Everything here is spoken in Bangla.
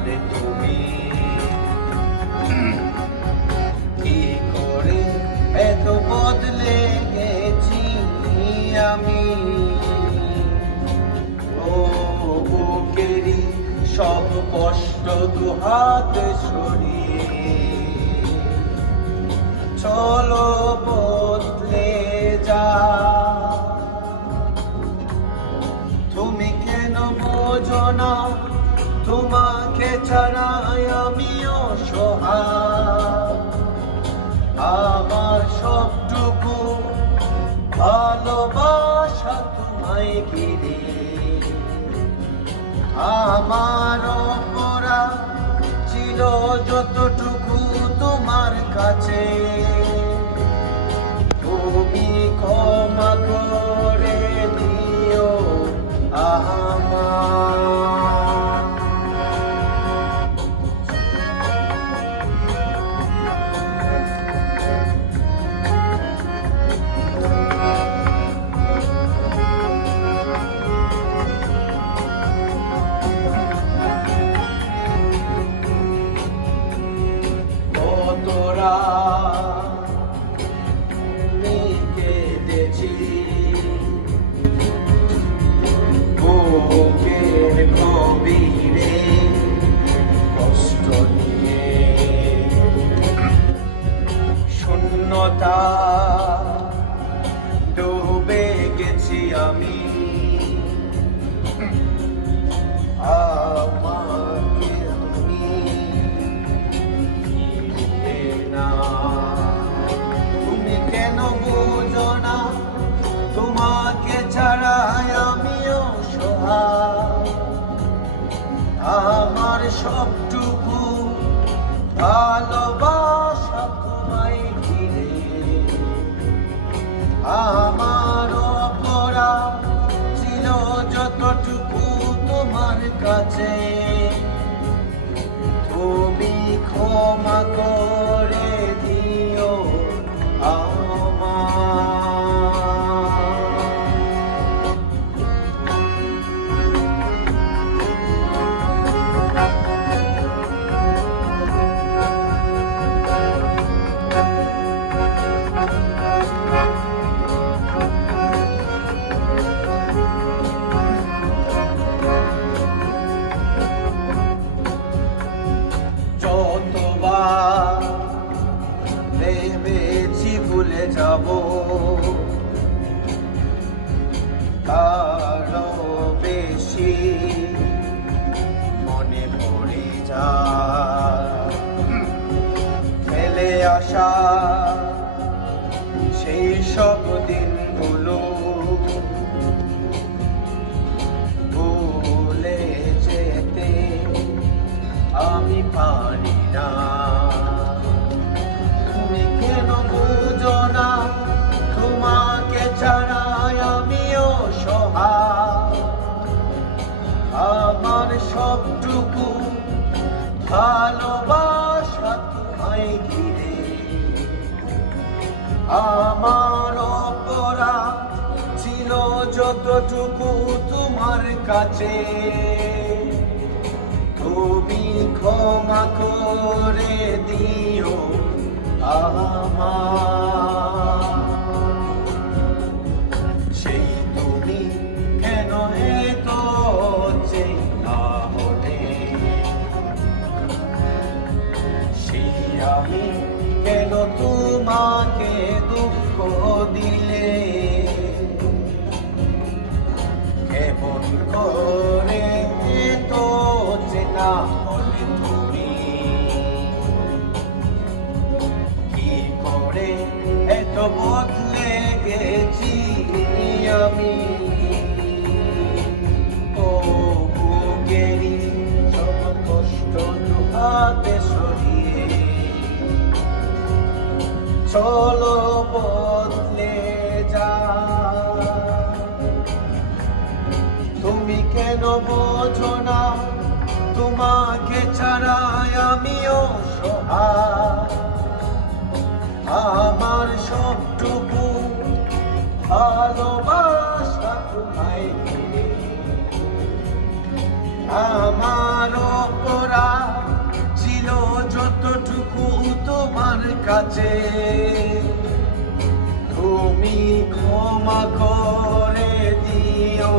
হলে তুমি কি করে এত বদলে গেছি আমি। ও বুকেরই সব কষ্ট দুহাতে সরিয়ে চলো বদলে যা। তুমি কেন বোঝো না তোমাকে ছাড়া আমি অসহায়। আমার সবটুকু ভালোবাসা তোমায় ঘিরে, আমার অপরাধ ছিল যতটুকু তোমার কাছে। তুমি ক্ষমা করে দিও আমার। তোরা কেঁদেছি বুকের গভীরে কষ্ট নিয়ে, শূন্যতা ডুবে গেছি আমি। আমাকে তুমি তুমি কেন বোঝো না তোমাকে ছাড়া আমি অসহায়। আমার সবটুকু ভালোবাসা তোমায় ঘিরে, আমার অপরাধ ছিল যতটুকু তোমার কাছে। তুমি ক্ষমা করে দিও আমার। যতবার ভেবেছি ভুলে যাব, আরো বেশি মনে পড়ে যায় ফেলে আসা সেই সব দিনগুলো। ভুলে যেতে আমি পারি না। তুমি কেন বুঝো না তোমাকে ছাড়া আমি অসহায়। আমার সবটুকু ভালোবাসা তোমায় ঘিরে, আমার অপরাধ ছিল যতটুকু তোমার কাছে। তুমি ক্ষমা করে দিও আমার। সেই তুমি কেন এত চেনা হলে, সেই আমি কেন তোমাকে দুঃখ দিলে। কেমন করে তো চেনা হলে তুমি, কি করে এত বদলে গেছি আমি। ও বুকেরই সব কষ্ট দুহাতে সরিয়ে চলো বদলে যা। তুমি কেন বোঝো না তোমাকে ছাড়া আমি অসহায়। আমার সবটুকু ভালোবাসা তোমায় ঘিরে, আমার অপরাধ কাছে তুমি ক্ষমা করে দিও